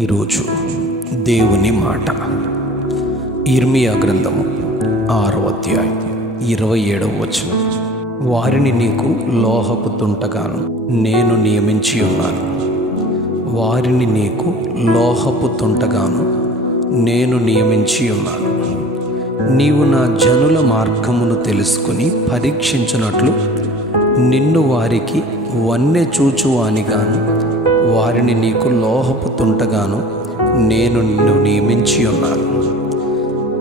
ఈరోజు దేవుని మాట ఇర్మియా గ్రంథము 6వ అధ్యాయం 27వ వచనం. వారిని నీకు లోహపు తుంటగాను నేను నియమించి ఉన్నాను. వారిని నీకు లోహపు తుంటగాను నేను నియమించి ఉన్నాను. నీవు నా జనుల మార్గమును తెలుసుకుని పరీక్షించున్నట్లు నిన్ను వారికి వన్నె చూచువానిగాను వారిని నీకు లోహపు తుంటగాను నేను నిన్ను నియమించి ఉన్నాను.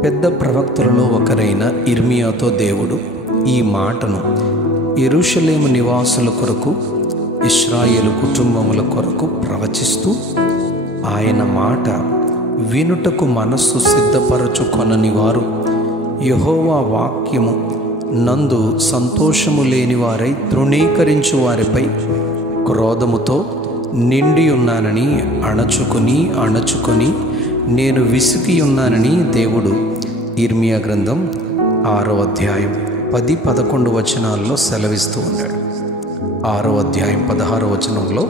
పెద్ద ప్రవక్తలలో ఒకరైన ఇర్మియాతో దేవుడు ఈ మాటను యెరూషలేము నివాసుల కొరకు, ఇశ్రాయేలు కుటుంబముల కొరకు ప్రవచిస్తూ, ఆయన మాట వినుటకు మనస్సు సిద్ధపరచుకొనని వారు, యెహోవా వాక్యము నందు సంతోషము లేని వారై తృణీకరించు వారిపై క్రోధముతో నిండి ఉన్నానని అణచుకొని నేను విసిగి ఉన్నానని దేవుడు ఇర్మియా గ్రంథం 6వ అధ్యాయం 10-11 వచనాల్లో సెలవిస్తూ ఉన్నాడు. 6వ అధ్యాయం 16వ వచనంలో,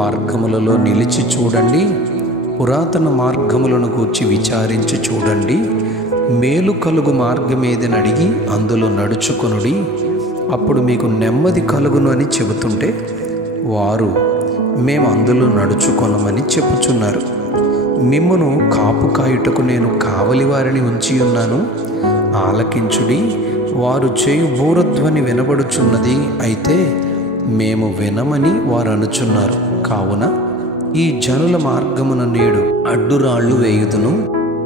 మార్గములలో నిలిచి చూడండి, పురాతన మార్గములను గూర్చి విచారించి చూడండి, మేలు కలుగు మార్గమేదని అడిగి అందులో నడుచుకొనుడి, అప్పుడు మీకు నెమ్మది కలుగును అని చెబుతుంటే వారు మేము అందులో నడుచుకొనమని చెప్పుచున్నారు. మిమ్మును కాపు కాయుటకు నేను కావలి వారిని ఉంచి ఉన్నాను, ఆలకించుడి, వారు చేయు బూరధ్వని వినబడుచున్నది, అయితే మేము వినమని వారు అనుచున్నారు. కావున ఈ జనుల మార్గమున నేడు అడ్డురాళ్ళు వేయుదును,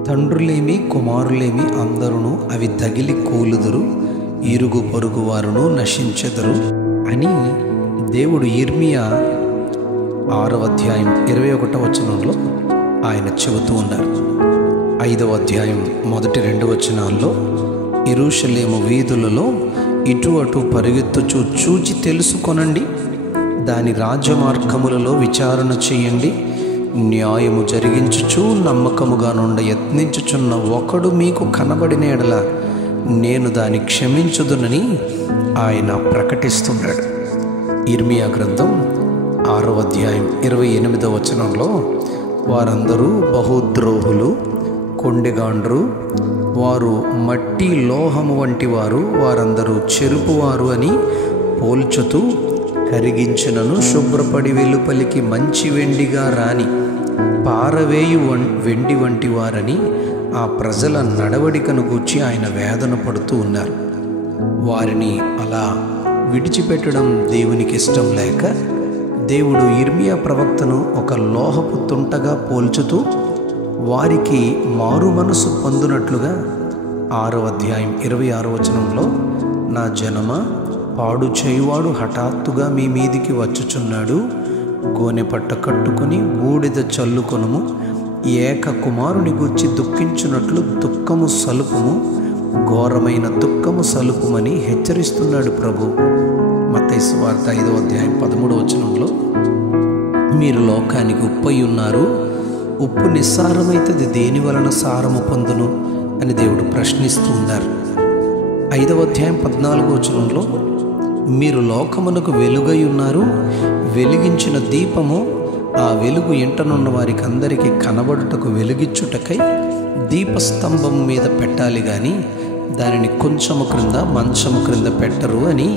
తండ్రులేమి కుమారులేమి అందరూ అవి తగిలి కూలుదురు, ఇరుగు పొరుగు వారును నశించెదరు అని దేవుడు ఇర్మియా 6వ అధ్యాయం 21వ వచనంలో ఆయన చెబుతూ ఉన్నారు. 5వ అధ్యాయం మొదటి 2 వచనాల్లో, యెరూషలేము వీధులలో ఇటు అటు పరిగెత్తుచు చూచి తెలుసుకొనండి, దాని రాజమార్గములలో విచారణ చేయండి, న్యాయము జరిగించుచు నమ్మకముగా నుండి యత్నించుచున్న ఒకడు మీకు కనబడిన ఎడల నేను దాన్ని క్షమించుదునని ఆయన ప్రకటిస్తున్నాడు. ఇర్మియా గ్రంథం 6వ అధ్యాయం 28వ వచనంలో, వారందరూ బహుద్రోహులు, కొండెగాండ్రు, వారు మట్టి లోహము వంటి వారు, వారందరూ చెరుపువారు అని పోల్చుతూ, కరిగించినను శుభ్రపడి వెలుపలికి మంచి వెండిగా రాని పారవేయు వెండి వంటి వారని ఆ ప్రజల నడవడికను గూర్చి ఆయన వేదన పడుతూ ఉన్నారు. వారిని అలా విడిచిపెట్టడం దేవునికి ఇష్టం లేక దేవుడు ఇర్మియా ప్రవక్తను ఒక లోహపు తుంటగా పోల్చుతూ వారికి మారు మనసు పొందునట్లుగా 6వ అధ్యాయం 26వ వచనంలో, నా జనమా, పాడు చేయువాడు హఠాత్తుగా మీ మీదికి వచ్చుచున్నాడు, గోనె పట్ట కట్టుకుని బూడిద చల్లుకొనుము, ఏక కుమారుని గూర్చి దుఃఖించున్నట్లు దుఃఖము సలుపుము, ఘోరమైన దుఃఖము సలుపుమని హెచ్చరిస్తున్నాడు ప్రభు. మత్తయి సువార్త 5వ అధ్యాయం 13వ వచనంలో, మీరు లోకానికి ఉప్పై ఉన్నారు, ఉప్పు నిస్సారమైతే దేని వలన సారము పొందును అని దేవుడు ప్రశ్నిస్తూ ఉన్నారు. 5వ అధ్యాయం 14వ వచనంలో, మీరు లోకమునకు వెలుగై ఉన్నారు, వెలిగించిన దీపము ఆ వెలుగు ఇంటనున్న వారికి అందరికీ కనబడుటకు వెలుగిచ్చుటకై దీపస్తంభం మీద పెట్టాలి కానీ దానిని కొంచెము క్రింద మంచము క్రింద పెట్టరు అని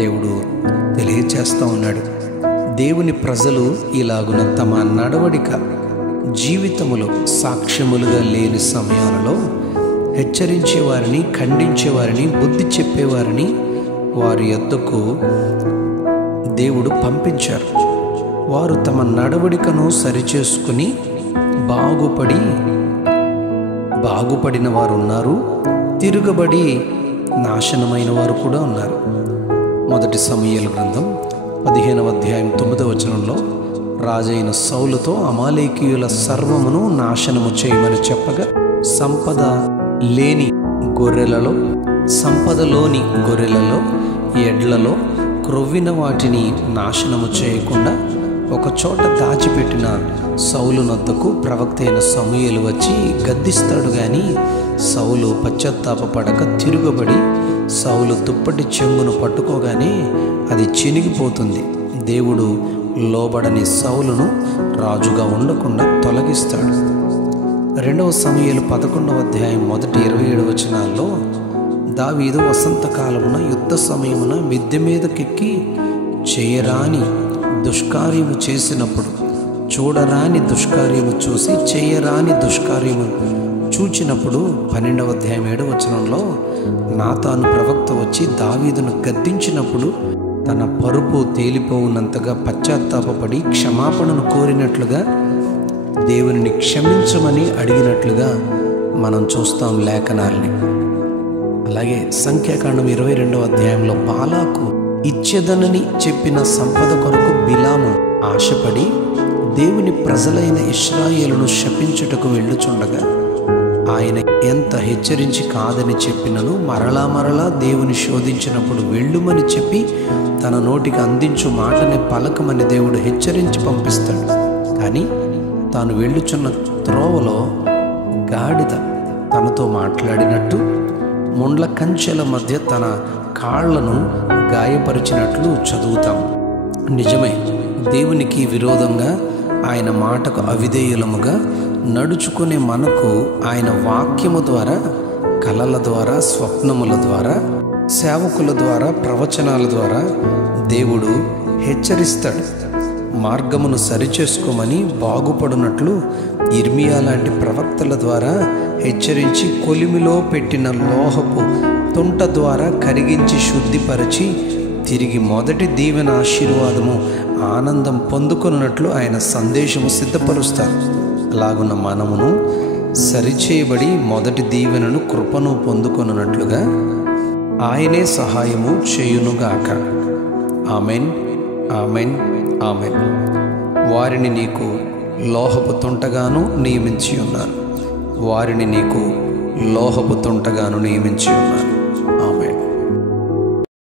దేవుడు తెలియచేస్తూ ఉన్నాడు. దేవుని ప్రజలు ఇలాగున తమ నడవడిక జీవితములో సాక్ష్యములుగా లేని సమయాలలో హెచ్చరించేవారిని, ఖండించేవారిని, బుద్ధి చెప్పేవారిని వారి యొద్దకు దేవుడు పంపించారు. వారు తమ నడవడికను సరిచేసుకుని బాగుపడిన వారు ఉన్నారు, తిరుగబడి నాశనమైన వారు కూడా ఉన్నారు. 1 సమూయేలు గ్రంథం 15వ అధ్యాయం 9వ వచనంలో, రాజైన సౌలుతో అమాలేకీయుల సర్వమును నాశనము చేయమని చెప్పగా, సంపదలోని గొర్రెలలో ఎడ్లలో క్రొవ్విన వాటిని నాశనము చేయకుండా ఒక చోట దాచిపెట్టిన సౌలు నొద్దకు ప్రవక్త అయిన సమూయేలు వచ్చి గద్దిస్తాడు గాని సౌలు పశ్చాత్తాపపడక తిరుగబడి సౌలు దుప్పటి చెంగును పట్టుకోగానే అది చినిగిపోతుంది. దేవుడు లోబడని సౌలును రాజుగా ఉండకుండా తొలగిస్తాడు. 2 సమూయేలు 11వ అధ్యాయం 1-27 వచనాల్లో దావీదు వసంతకాలమున యుద్ధ సమయమున మిద్దె మీదకెక్కి చేయరాని దుష్కార్యము చేసినప్పుడు, చూడరాని దుష్కార్యము చూసి చేయరాని దుష్కార్యము చూచినప్పుడు 12వ అధ్యాయం 7వ వచనంలో నాతాను ప్రవక్త వచ్చి దావీదును గద్దించినప్పుడు తన పరుపు తేలిపోవునంతగా పశ్చాత్తాపపడి క్షమాపణను కోరినట్లుగా, దేవునిని క్షమించమని అడిగినట్లుగా మనం చూస్తాం లేఖనాల్ని. అలాగే సంఖ్యాకాండం 22వ అధ్యాయంలో బాలాకు ఇచ్చేదనని చెప్పిన సంపద కొరకు బిలాము ఆశపడి దేవుని ప్రజలైన ఇశ్రాయేలును శపించుటకు వెళ్ళుచుండగా ఆయన ఎంత హెచ్చరించి కాదని చెప్పినను మరలా దేవుని శోధించినప్పుడు వెళ్ళుమని చెప్పి తన నోటికి అందించు మాటని పలకమని దేవుడు హెచ్చరించి పంపిస్తాడు. కానీ తాను వెళ్ళుచున్న త్రోవలో గాడిద తనతో మాట్లాడినట్టు, ముండ్ల కంచెల మధ్య తన కాళ్లను గాయపరిచినట్లు చదువుతాం. నిజమే, దేవునికి విరోధంగా ఆయన మాటకు అవిధేయులముగా నడుచుకునే మనకు ఆయన వాక్యము ద్వారా, కలల ద్వారా, స్వప్నముల ద్వారా, సేవకుల ద్వారా, ప్రవచనాల ద్వారా దేవుడు హెచ్చరిస్తాడు. మార్గమును సరిచేసుకోమని బాగుపడినట్లు ఇర్మియా లాంటి ప్రవక్తల ద్వారా హెచ్చరించి కొలిమిలో పెట్టిన లోహపు తుంట ద్వారా కరిగించి శుద్ధిపరచి తిరిగి మొదటి దీవెన ఆశీర్వాదము ఆనందం పొందుకున్నట్లు ఆయన సందేశము సిద్ధపరుస్తారు. అలాగున్న మనమును సరిచేయబడి మొదటి దీవెనను కృపను పొందుకొనున్నట్లుగా ఆయనే సహాయము చేయునుగాక. Amen, amen, amen. వారిని నీకు లోహపు తుంటగాను నియమించి ఉన్నాను. వారిని నీకు లోహపు తుంటగాను నియమించి ఉన్నాను. ఆమెన్.